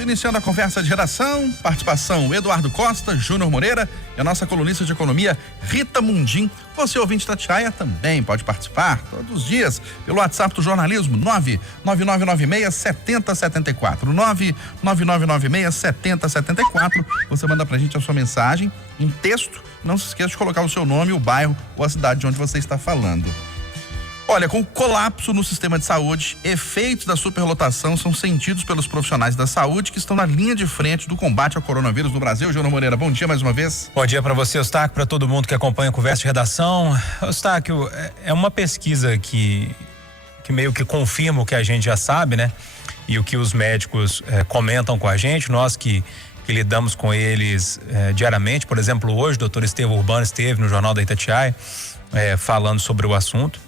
Iniciando a conversa de redação, participação Eduardo Costa, Júnior Moreira e a nossa colunista de economia Rita Mundim. Você, ouvinte da Itatiaia, também pode participar todos os dias pelo WhatsApp do jornalismo 99996-7074. 99996-7074. Você manda pra gente a sua mensagem em texto. Não se esqueça de colocar o seu nome, o bairro ou a cidade de onde você está falando. Olha, com o colapso no sistema de saúde, efeitos da superlotação são sentidos pelos profissionais da saúde que estão na linha de frente do combate ao coronavírus no Brasil. Júnior Moreira, bom dia mais uma vez. Bom dia para você, Eustáquio, para todo mundo que acompanha a conversa de redação. Eustáquio, é uma pesquisa que meio que confirma o que a gente já sabe, né? E o que os médicos comentam com a gente, nós que lidamos com eles diariamente. Por exemplo, hoje o doutor Estevão Urbano esteve no Jornal da Itatiaia falando sobre o assunto.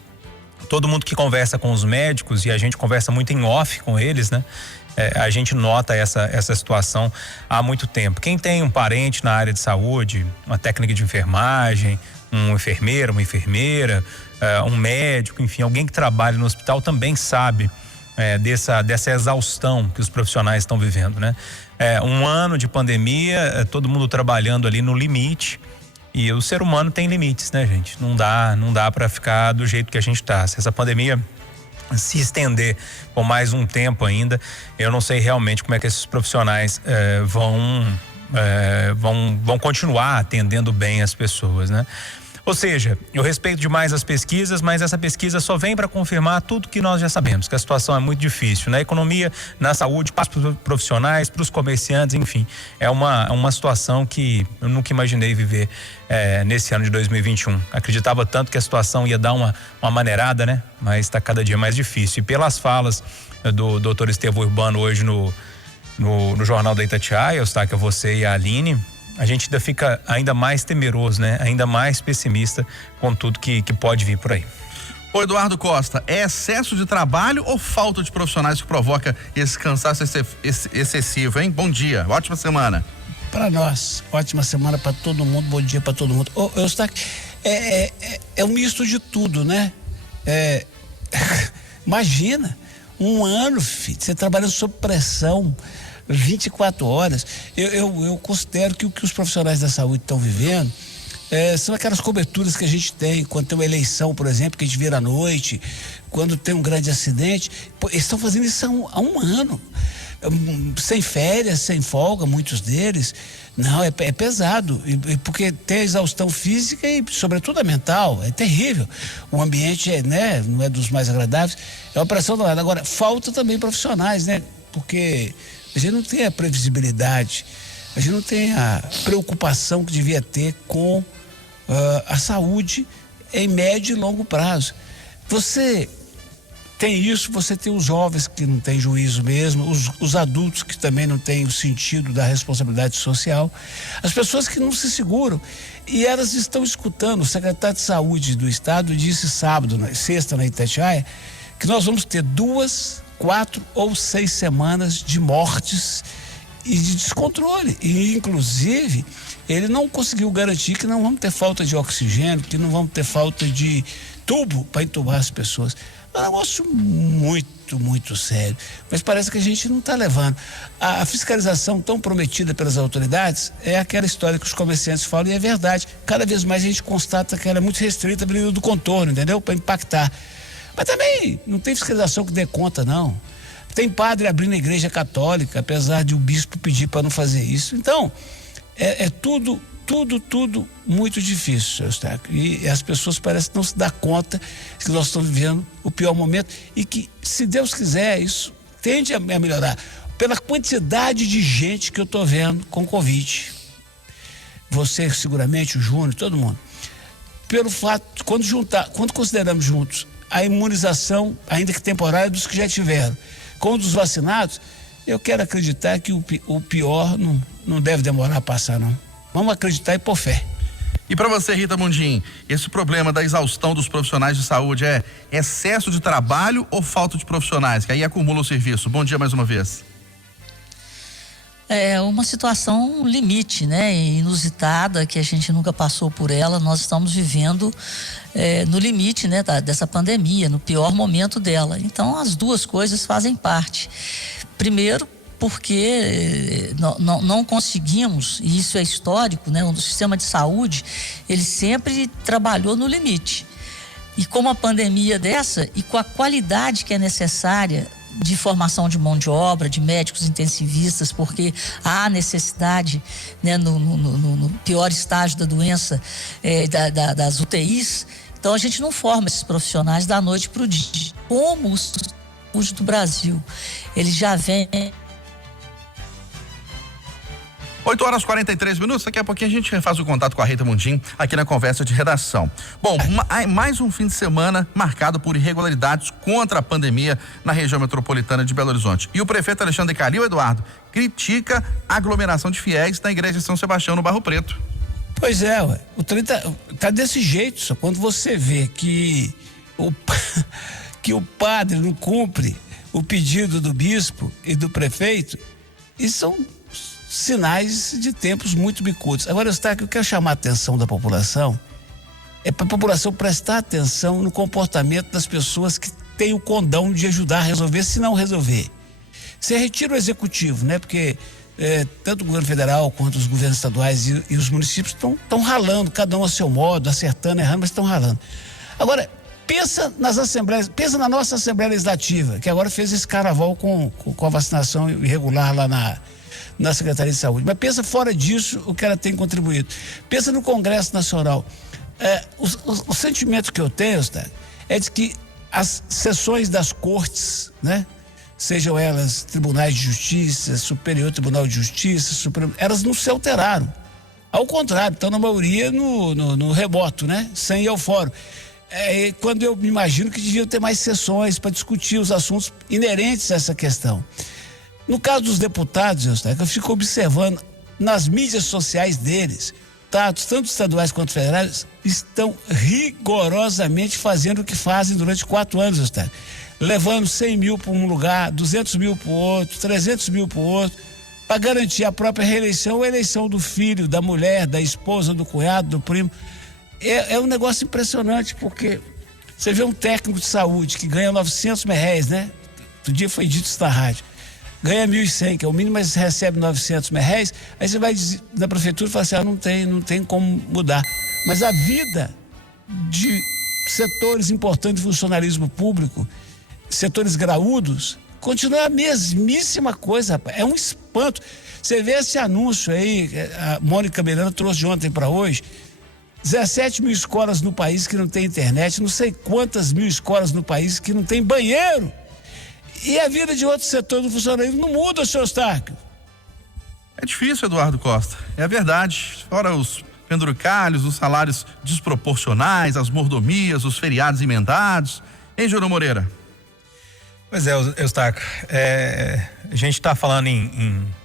Todo mundo que conversa com os médicos, e a gente conversa muito em off com eles, né? A gente nota essa situação há muito tempo. Quem tem um parente na área de saúde, uma técnica de enfermagem, um enfermeiro, uma enfermeira, um médico, enfim, alguém que trabalha no hospital também sabe dessa exaustão que os profissionais estão vivendo, né? Um ano de pandemia, todo mundo trabalhando ali no limite. E o ser humano tem limites, né, gente? Não dá para ficar do jeito que a gente tá. Se essa pandemia se estender por mais um tempo ainda, eu não sei realmente como é que esses profissionais vão continuar atendendo bem as pessoas, né? Ou seja, eu respeito demais as pesquisas, mas essa pesquisa só vem para confirmar tudo que nós já sabemos, que a situação é muito difícil na economia, na saúde, para os profissionais, para os comerciantes, enfim. É uma situação que eu nunca imaginei viver nesse ano de 2021. Acreditava tanto que a situação ia dar uma maneirada, né? Mas está cada dia mais difícil. E pelas falas do doutor Estevão Urbano hoje no Jornal da Itatiaia, Eustáquio, você e a Aline, a gente ainda fica ainda mais temeroso, né? Ainda mais pessimista com tudo que pode vir por aí. Ô Eduardo Costa, é excesso de trabalho ou falta de profissionais que provoca esse cansaço excessivo, hein? Bom dia, ótima semana. Para nós, ótima semana para todo mundo, bom dia para todo mundo. Eustáquio, é um misto de tudo, né? Imagina, um ano, filho, você trabalhando sob pressão, 24 horas. Eu considero que o que os profissionais da saúde estão vivendo são aquelas coberturas que a gente tem quando tem uma eleição, por exemplo, que a gente vira à noite, quando tem um grande acidente. Eles estão fazendo isso há um ano, sem férias, sem folga, muitos deles. Não, é pesado, porque tem a exaustão física e sobretudo a mental, é terrível. O ambiente não é dos mais agradáveis, é uma pressão danada. Agora, falta também profissionais, né? Porque a gente não tem a previsibilidade, a gente não tem a preocupação que devia ter com a saúde em médio e longo prazo. Você tem isso, você tem os jovens que não têm juízo mesmo, os adultos que também não têm o sentido da responsabilidade social, as pessoas que não se seguram. E elas estão escutando. O secretário de Saúde do Estado disse sexta na Itatiaia, que nós vamos ter 2, 4 ou 6 semanas de mortes e de descontrole. E, inclusive, ele não conseguiu garantir que não vamos ter falta de oxigênio, que não vamos ter falta de tubo para entubar as pessoas. É um negócio muito, muito sério. Mas parece que a gente não está levando. A fiscalização tão prometida pelas autoridades é aquela história que os comerciantes falam, e é verdade. Cada vez mais a gente constata que ela é muito restrita pelo do contorno, entendeu? Para impactar. Mas também não tem fiscalização que dê conta, não. Tem padre abrindo a igreja católica, apesar de o bispo pedir para não fazer isso. Então, tudo muito difícil, Eustáquio. E as pessoas parecem não se dar conta que nós estamos vivendo o pior momento e que, se Deus quiser, isso tende a melhorar. Pela quantidade de gente que eu estou vendo com Covid. Você, seguramente, o Júnior, todo mundo. Pelo fato, quando consideramos juntos a imunização, ainda que temporária, dos que já tiveram, com os vacinados, eu quero acreditar que o pior não deve demorar a passar, não. Vamos acreditar e pôr fé. E para você, Rita Mundim, esse problema da exaustão dos profissionais de saúde é excesso de trabalho ou falta de profissionais, que aí acumula o serviço? Bom dia mais uma vez. É uma situação limite, né? Inusitada, que a gente nunca passou por ela. Nós estamos vivendo no limite, né? Dessa pandemia, no pior momento dela. Então, as duas coisas fazem parte. Primeiro, porque não conseguimos, e isso é histórico, né? O sistema de saúde, ele sempre trabalhou no limite. E com uma pandemia dessa, e com a qualidade que é necessária de formação de mão de obra, de médicos intensivistas, porque há necessidade, né, no pior estágio da doença, das UTIs. Então a gente não forma esses profissionais da noite para o dia. Como o SUS do Brasil, ele já vem... 8h43. Daqui a pouquinho a gente refaz o contato com a Rita Mundim aqui na conversa de redação. Bom, mais um fim de semana marcado por irregularidades contra a pandemia na região metropolitana de Belo Horizonte. E o prefeito Alexandre Calil, Eduardo, critica a aglomeração de fiéis na igreja de São Sebastião, no Barro Preto. Pois é, ué. O trem tá desse jeito, só quando você vê que o padre não cumpre o pedido do bispo e do prefeito, isso são sinais de tempos muito bicudos. Agora, eu quero chamar a atenção da população, para a população prestar atenção no comportamento das pessoas que têm o condão de ajudar a resolver, se não resolver. Você retira o executivo, né? Porque tanto o governo federal quanto os governos estaduais e os municípios estão ralando, cada um a seu modo, acertando, errando, mas estão ralando. Agora, pensa nas assembleias, pensa na nossa Assembleia Legislativa, que agora fez esse carnaval com a vacinação irregular lá na Secretaria de Saúde. Mas pensa fora disso o que ela tem contribuído. Pensa no Congresso Nacional. O sentimento que eu tenho, é de que as sessões das cortes, né, sejam elas tribunais de justiça, Superior Tribunal de Justiça, elas não se alteraram. Ao contrário, estão na maioria no remoto, né, sem ir ao fórum. Quando eu me imagino que deviam ter mais sessões para discutir os assuntos inerentes a essa questão. No caso dos deputados, eu fico observando nas mídias sociais deles, tanto estaduais quanto federais, estão rigorosamente fazendo o que fazem durante 4 anos, levando 100 mil para um lugar, 200 mil para o outro, 300 mil para o outro, para garantir a própria reeleição ou a eleição do filho, da mulher, da esposa, do cunhado, do primo. É um negócio impressionante, porque você vê um técnico de saúde que ganha R$900, né? Outro dia foi dito isso na rádio. Ganha 1.100, que é o mínimo, mas recebe R$900. Aí você vai na prefeitura e fala assim, não tem como mudar. Mas a vida de setores importantes do funcionalismo público, setores graúdos, continua a mesmíssima coisa, rapaz. É um espanto. Você vê esse anúncio aí, a Mônica Miranda trouxe de ontem para hoje, 17 mil escolas no país que não tem internet, não sei quantas mil escolas no país que não tem banheiro. E a vida de outro setor do funcionalismo não muda, senhor Eustáquio. É difícil, Eduardo Costa. É verdade. Fora os penduricalhos, os salários desproporcionais, as mordomias, os feriados emendados. Hein, Júlio Moreira? Pois é, Eustáquio. A gente está falando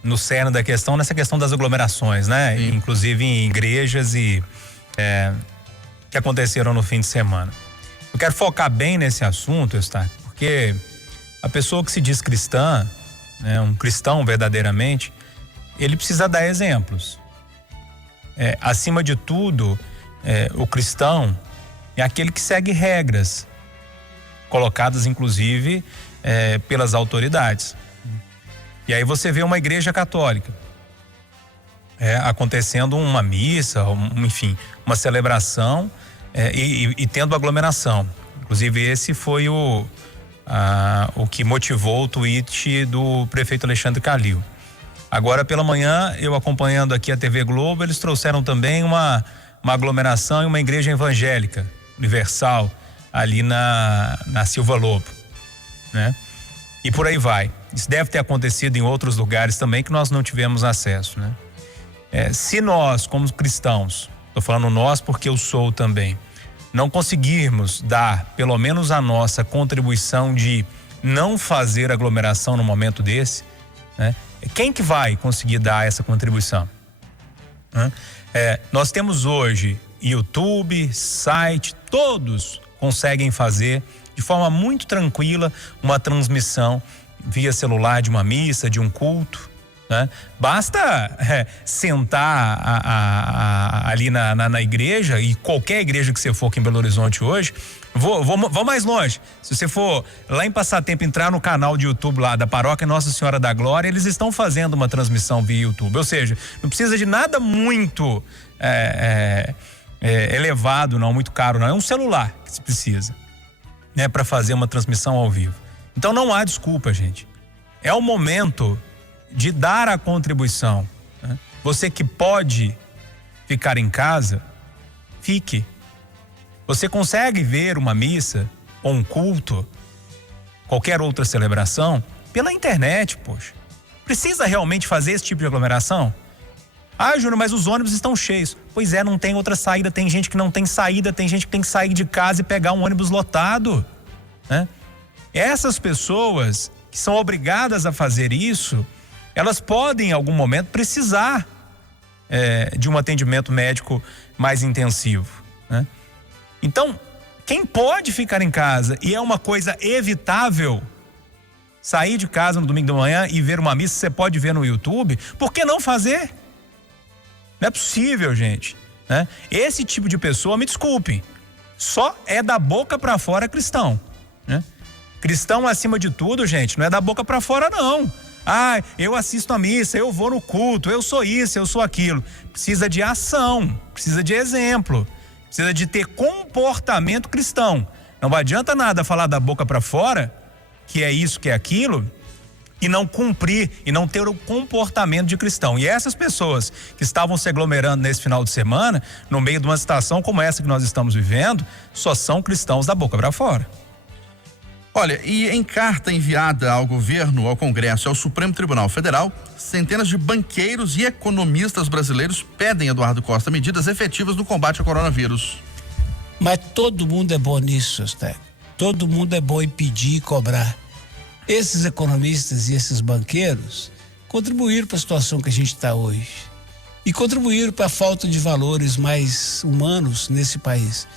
no cerne da questão, nessa questão das aglomerações, né? Sim. Inclusive em igrejas que aconteceram no fim de semana. Eu quero focar bem nesse assunto, Eustáquio, porque a pessoa que se diz cristã, né, um cristão verdadeiramente, ele precisa dar exemplos. Acima de tudo, o cristão é aquele que segue regras, colocadas inclusive pelas autoridades. E aí você vê uma igreja católica acontecendo uma missa, enfim, uma celebração e tendo aglomeração. Inclusive esse foi o que motivou o tweet do prefeito Alexandre Calil. Agora pela manhã, eu acompanhando aqui a TV Globo, eles trouxeram também uma aglomeração em uma igreja evangélica, universal, ali na Silva Lobo, né? E por aí vai. Isso deve ter acontecido em outros lugares também que nós não tivemos acesso, né? Se nós, como cristãos, estou falando nós porque eu sou também, não conseguirmos dar pelo menos a nossa contribuição de não fazer aglomeração no momento desse, né? Quem que vai conseguir dar essa contribuição? Nós temos hoje YouTube, site, todos conseguem fazer de forma muito tranquila uma transmissão via celular de uma missa, de um culto, né? Basta sentar ali na igreja, e qualquer igreja que você for aqui em Belo Horizonte hoje. Vou mais longe. Se você for lá em Passatempo, entrar no canal de YouTube lá da Paróquia Nossa Senhora da Glória, eles estão fazendo uma transmissão via YouTube. Ou seja, não precisa de nada muito elevado, não, muito caro, não. É um celular que se precisa, né, para fazer uma transmissão ao vivo. Então não há desculpa, gente. É o momento de dar a contribuição, né? Você que pode ficar em casa, fique. Você consegue ver uma missa ou um culto, qualquer outra celebração, pela internet, poxa. Precisa realmente fazer esse tipo de aglomeração? Ah, Júnior, mas os ônibus estão cheios. Pois é, não tem outra saída. Tem gente que não tem saída, tem gente que tem que sair de casa e pegar um ônibus lotado, né? Essas pessoas que são obrigadas a fazer isso, elas podem em algum momento precisar de um atendimento médico mais intensivo, né? Então, quem pode ficar em casa e é uma coisa evitável, sair de casa no domingo de manhã e ver uma missa, você pode ver no YouTube, por que não fazer? Não é possível, gente, né? Esse tipo de pessoa, me desculpem, só é da boca para fora cristão, né? Cristão acima de tudo, gente, não é da boca para fora, não. Ah, eu assisto a missa, eu vou no culto, eu sou isso, eu sou aquilo. Precisa de ação, precisa de exemplo, precisa de ter comportamento cristão. Não adianta nada falar da boca para fora, que é isso, que é aquilo, e não cumprir, e não ter o comportamento de cristão. E essas pessoas que estavam se aglomerando nesse final de semana, no meio de uma situação como essa que nós estamos vivendo, só são cristãos da boca para fora. Olha, e em carta enviada ao governo, ao Congresso e ao Supremo Tribunal Federal, centenas de banqueiros e economistas brasileiros pedem, Eduardo Costa, medidas efetivas no combate ao coronavírus. Mas todo mundo é bom nisso, Eustéquio. Todo mundo é bom em pedir e cobrar. Esses economistas e esses banqueiros contribuíram para a situação que a gente está hoje. E contribuíram para a falta de valores mais humanos nesse país.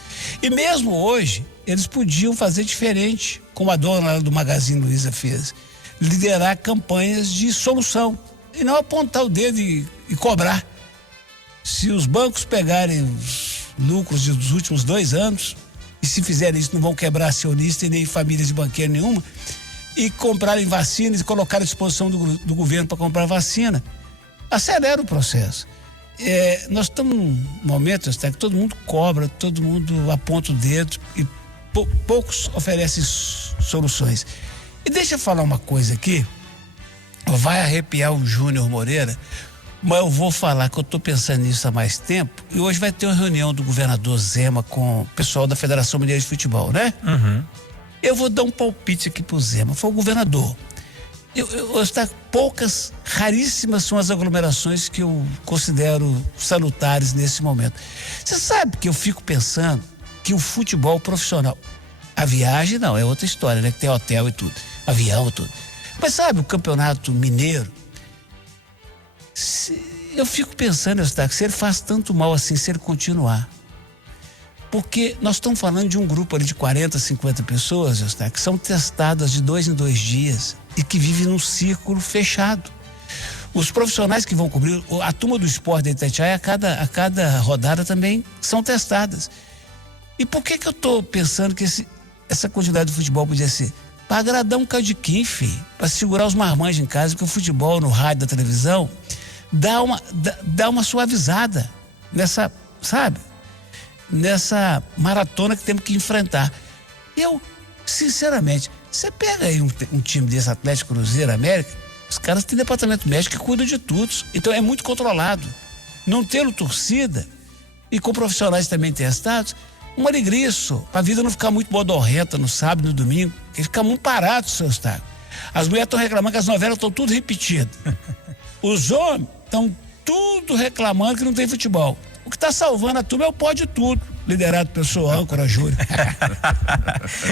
E mesmo hoje, eles podiam fazer diferente, como a dona do Magazine Luiza fez. Liderar campanhas de solução e não apontar o dedo e cobrar. Se os bancos pegarem os lucros dos últimos 2 anos, e se fizerem isso não vão quebrar acionista e nem famílias de banqueiro nenhuma, e comprarem vacinas e colocar à disposição do governo para comprar vacina, acelera o processo. Nós estamos num momento, que todo mundo cobra, todo mundo aponta o dedo e poucos oferecem soluções. E deixa eu falar uma coisa aqui, vai arrepiar o Júnior Moreira, mas eu vou falar que eu estou pensando nisso há mais tempo, e hoje vai ter uma reunião do governador Zema com o pessoal da Federação Mineira de Futebol, né? Uhum. Eu vou dar um palpite aqui pro Zema, foi o governador. Poucas, raríssimas são as aglomerações que eu considero salutares nesse momento. Você sabe que eu fico pensando que o futebol profissional, a viagem não, é outra história, né? Que tem hotel e tudo, avião e tudo. Mas sabe, o campeonato mineiro, eu fico pensando, se ele faz tanto mal assim, se ele continuar. Porque nós estamos falando de um grupo ali de 40, 50 pessoas, que são testadas de 2 em 2 dias e que vivem num círculo fechado. Os profissionais que vão cobrir, a turma do esporte da Itatiaia, a cada rodada também são testadas. E por que eu estou pensando que essa quantidade de futebol podia ser? Para agradar um cadiquim, filho, para segurar os marmanjos em casa, porque o futebol no rádio, da televisão, dá uma suavizada nessa, sabe? Nessa maratona que temos que enfrentar. Eu, sinceramente, você pega aí um time desse, Atlético, Cruzeiro, América, os caras têm departamento médico que cuida de tudo. Então é muito controlado. Não tendo torcida e com profissionais também testados, uma alegria isso, para a vida não ficar muito bodorrenta no sábado e no domingo, que fica muito parado, seu Estado. As mulheres estão reclamando que as novelas estão tudo repetidas. Os homens estão tudo reclamando que não tem futebol. O que está salvando a turma é o Pode Tudo, liderado pelo seu âncora, Júlio.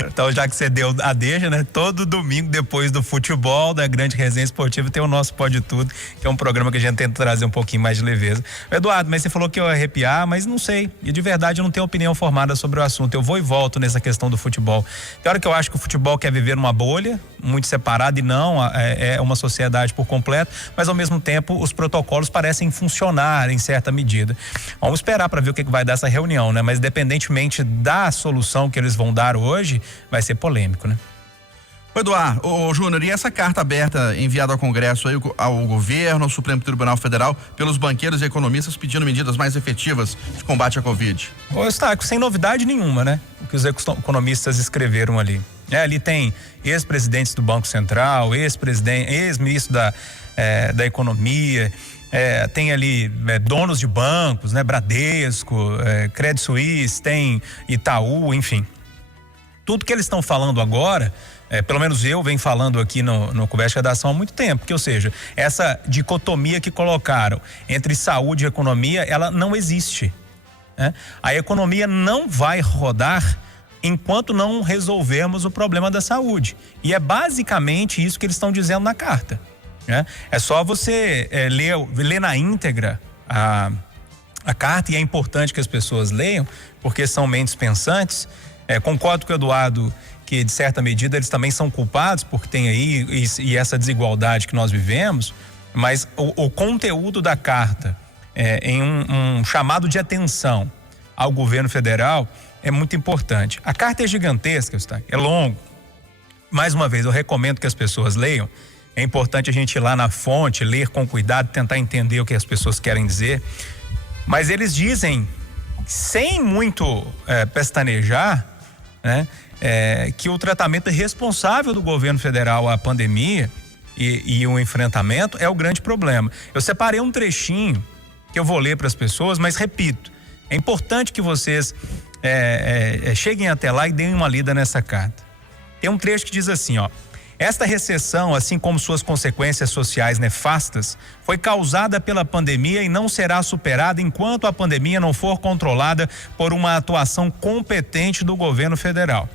Então, já que você deu a deixa, né? Todo domingo, depois do futebol, da Grande Resenha Esportiva, tem o nosso Pode Tudo, que é um programa que a gente tenta trazer um pouquinho mais de leveza. Eduardo, mas você falou que eu ia arrepiar, mas não sei. E de verdade eu não tenho opinião formada sobre o assunto. Eu vou e volto nessa questão do futebol. Tem hora que eu acho que o futebol quer viver numa bolha, muito separada e não é uma sociedade por completo, mas ao mesmo tempo os protocolos parecem funcionar em certa medida. Vamos esperar para ver o que vai dar essa reunião, né? Mas independentemente da solução que eles vão dar hoje, vai ser polêmico, né? Eduardo, Júnior, e essa carta aberta enviada ao Congresso, aí, ao governo, ao Supremo Tribunal Federal, pelos banqueiros e economistas pedindo medidas mais efetivas de combate à Covid? Ô, Eustáquio, sem novidade nenhuma, né? O que os economistas escreveram ali. Ali tem ex-presidentes do Banco Central, ex-ministro da Economia, tem ali donos de bancos, né? Bradesco, Credit Suisse, tem Itaú, enfim. Tudo que eles estão falando agora, pelo menos eu venho falando aqui no Conversa de Redação há muito tempo, ou seja, essa dicotomia que colocaram entre saúde e economia, ela não existe, né? A economia não vai rodar enquanto não resolvermos o problema da saúde. E é basicamente isso que eles estão dizendo na carta, né? É só você ler na íntegra a carta, e é importante que as pessoas leiam, porque são mentes pensantes. Concordo com o Eduardo que, de certa medida, eles também são culpados porque tem aí e essa desigualdade que nós vivemos, mas o conteúdo da carta em um chamado de atenção ao governo federal é muito importante. A carta é gigantesca, é longo. Mais uma vez, eu recomendo que as pessoas leiam. É importante a gente ir lá na fonte, ler com cuidado, tentar entender o que as pessoas querem dizer. Mas eles dizem, sem muito pestanejar, né, que o tratamento responsável do governo federal à pandemia e o enfrentamento é o grande problema. Eu separei um trechinho que eu vou ler para as pessoas, mas repito, é importante que vocês cheguem até lá e deem uma lida nessa carta. Tem um trecho que diz assim, ó: esta recessão, assim como suas consequências sociais nefastas, foi causada pela pandemia e não será superada enquanto a pandemia não for controlada por uma atuação competente do governo federal.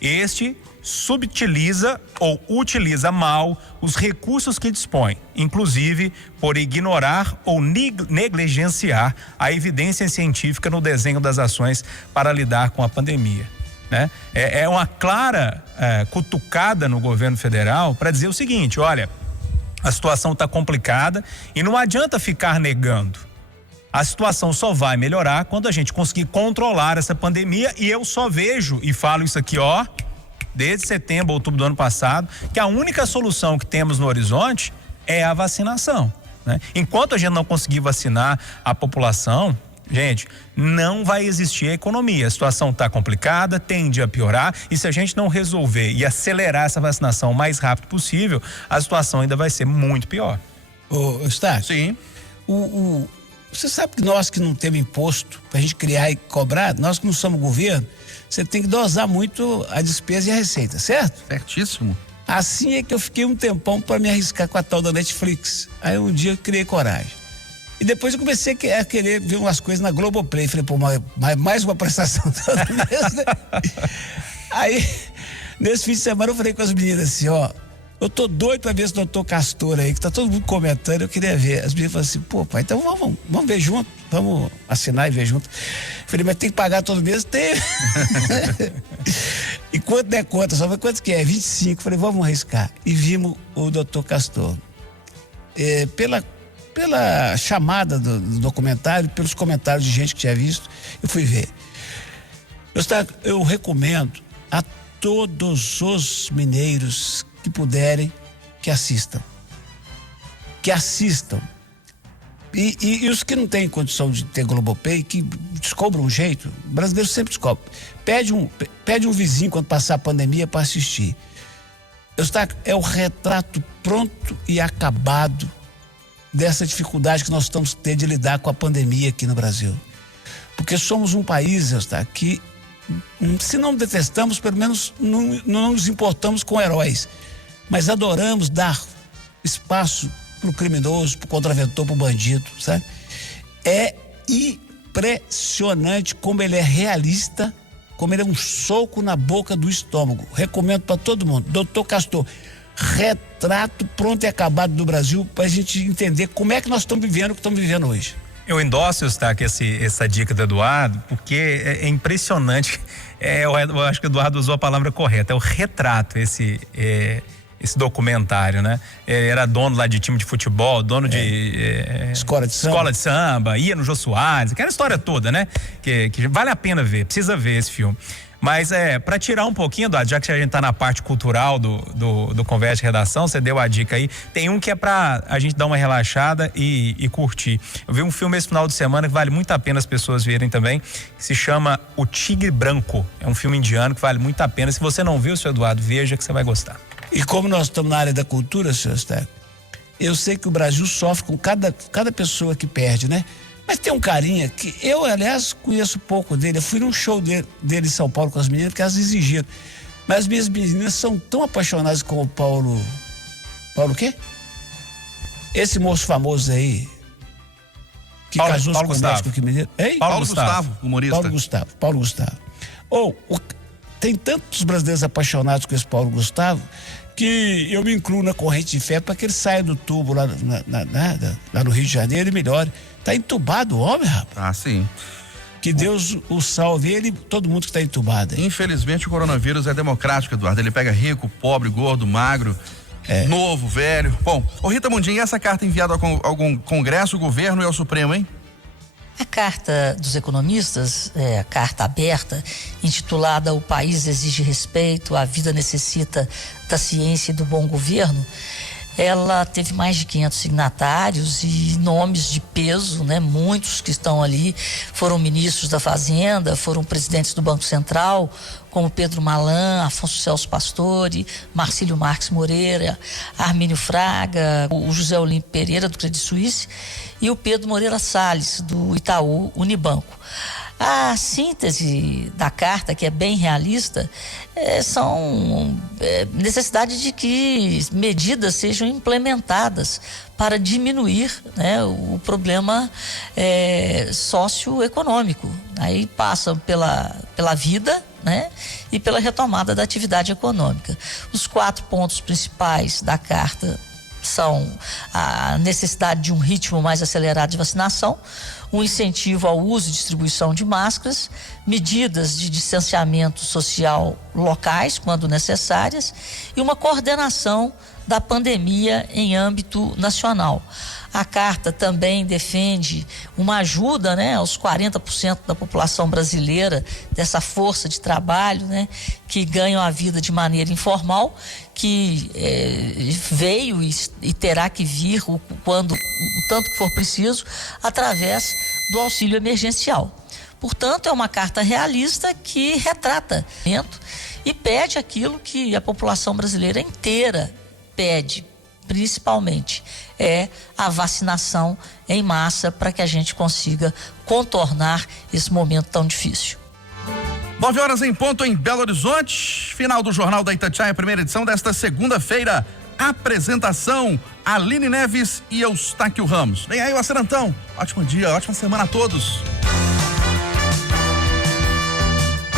Este subutiliza ou utiliza mal os recursos que dispõe, inclusive por ignorar ou negligenciar a evidência científica no desenho das ações para lidar com a pandemia, né? É uma clara cutucada no governo federal para dizer o seguinte: olha, a situação está complicada e não adianta ficar negando. A situação só vai melhorar quando a gente conseguir controlar essa pandemia, e eu só vejo, e falo isso aqui, desde setembro, outubro do ano passado, que a única solução que temos no horizonte é a vacinação, né? Enquanto a gente não conseguir vacinar a população, gente, não vai existir a economia. A situação está complicada, tende a piorar, e se a gente não resolver e acelerar essa vacinação o mais rápido possível, a situação ainda vai ser muito pior. Eustáquio, sim. Você sabe que nós que não temos imposto pra gente criar e cobrar, nós que não somos governo, você tem que dosar muito a despesa e a receita, certo? Certíssimo. Assim é que eu fiquei um tempão para me arriscar com a tal da Netflix. Aí um dia eu criei coragem. E depois eu comecei a querer ver umas coisas na Globoplay. Falei, pô, mais uma prestação todo mês, né? Aí, nesse fim de semana, eu falei com as meninas assim, eu tô doido pra ver esse doutor Castor aí, que tá todo mundo comentando, eu queria ver. As meninas falaram assim, pô, pai, então vamos ver junto, vamos assinar e ver junto. Falei, mas tem que pagar todo mês? Tem. E quanto der conta? Só falei, quanto que é? 25. Falei, vamos arriscar. E vimos o doutor Castor. Pela chamada do documentário, pelos comentários de gente que tinha visto, eu fui ver. Eu recomendo a todos os mineiros que puderem, que assistam. E os que não têm condição de ter Globoplay, que descobrem um jeito, o brasileiro sempre descobre. Pede um vizinho quando passar a pandemia para assistir. É o retrato pronto e acabado dessa dificuldade que nós estamos tendo de lidar com a pandemia aqui no Brasil. Porque somos um país, que, se não detestamos, pelo menos não nos importamos com heróis, mas adoramos dar espaço pro criminoso, pro contraventor, pro bandido, sabe? É impressionante como ele é realista, como ele é um soco na boca do estômago. Recomendo para todo mundo. Doutor Castor, retrato pronto e acabado do Brasil, para a gente entender como é que nós estamos vivendo o que estamos vivendo hoje. Eu endosso, Eustáquio, essa dica do Eduardo, porque é impressionante. Eu acho que o Eduardo usou a palavra correta, é o retrato, esse documentário, né? Ele era dono lá de time de futebol, dono de Escola de samba, ia no Jô Soares, aquela história toda, né? Que vale a pena ver, precisa ver esse filme. Mas para tirar um pouquinho, já que a gente tá na parte cultural do Conversa de Redação, você deu a dica aí, tem um que é pra a gente dar uma relaxada e curtir. Eu vi um filme esse final de semana que vale muito a pena as pessoas verem também, que se chama O Tigre Branco. É um filme indiano que vale muito a pena. Se você não viu, seu Eduardo, veja que você vai gostar. E como nós estamos na área da cultura, senhor Eustáquio, eu sei que o Brasil sofre com cada pessoa que perde, né? Mas tem um carinha que eu, aliás, conheço pouco dele. Eu fui num show dele em São Paulo com as meninas, porque elas exigiram. Mas as minhas meninas são tão apaixonadas com o Paulo... Paulo o quê? Esse moço famoso aí, que casou com o médico que me... Hein? Paulo Gustavo, humorista. Paulo Gustavo. Tem tantos brasileiros apaixonados com esse Paulo Gustavo que eu me incluo na corrente de fé para que ele saia do tubo lá no Rio de Janeiro e melhore. Tá entubado o homem, rapaz. Ah, sim. Que Deus o salve, ele e todo mundo que tá entubado aí. Infelizmente o coronavírus é democrático, Eduardo. Ele pega rico, pobre, gordo, magro, novo, velho. Bom, Rita Mundim, e essa carta enviada a algum congresso, governo e ao Supremo, hein? A carta dos economistas, a carta aberta, intitulada O País Exige Respeito, a Vida Necessita da Ciência e do Bom Governo, ela teve mais de 500 signatários e nomes de peso, né? Muitos que estão ali foram ministros da Fazenda, foram presidentes do Banco Central, como Pedro Malan, Afonso Celso Pastore, Marcílio Marques Moreira, Armínio Fraga, o José Olímpio Pereira, do Credit Suisse, e o Pedro Moreira Salles, do Itaú Unibanco. A síntese da carta, que é bem realista, são necessidade de que medidas sejam implementadas para diminuir, né, o problema socioeconômico. Aí passa pela vida, né, e pela retomada da atividade econômica. Os 4 pontos principais da carta são a necessidade de um ritmo mais acelerado de vacinação, um incentivo ao uso e distribuição de máscaras, medidas de distanciamento social locais, quando necessárias, e uma coordenação da pandemia em âmbito nacional. A carta também defende uma ajuda, né, aos 40% da população brasileira, dessa força de trabalho, né, que ganham a vida de maneira informal, que veio e terá que vir o tanto que for preciso, através do auxílio emergencial. Portanto, é uma carta realista que retrata e pede aquilo que a população brasileira inteira pede, principalmente, a vacinação em massa para que a gente consiga contornar esse momento tão difícil. 9h em ponto em Belo Horizonte, final do Jornal da Itatiaia, primeira edição desta segunda-feira. Apresentação, Aline Neves e Eustáquio Ramos. Vem aí o Acerantão. Ótimo dia, ótima semana a todos.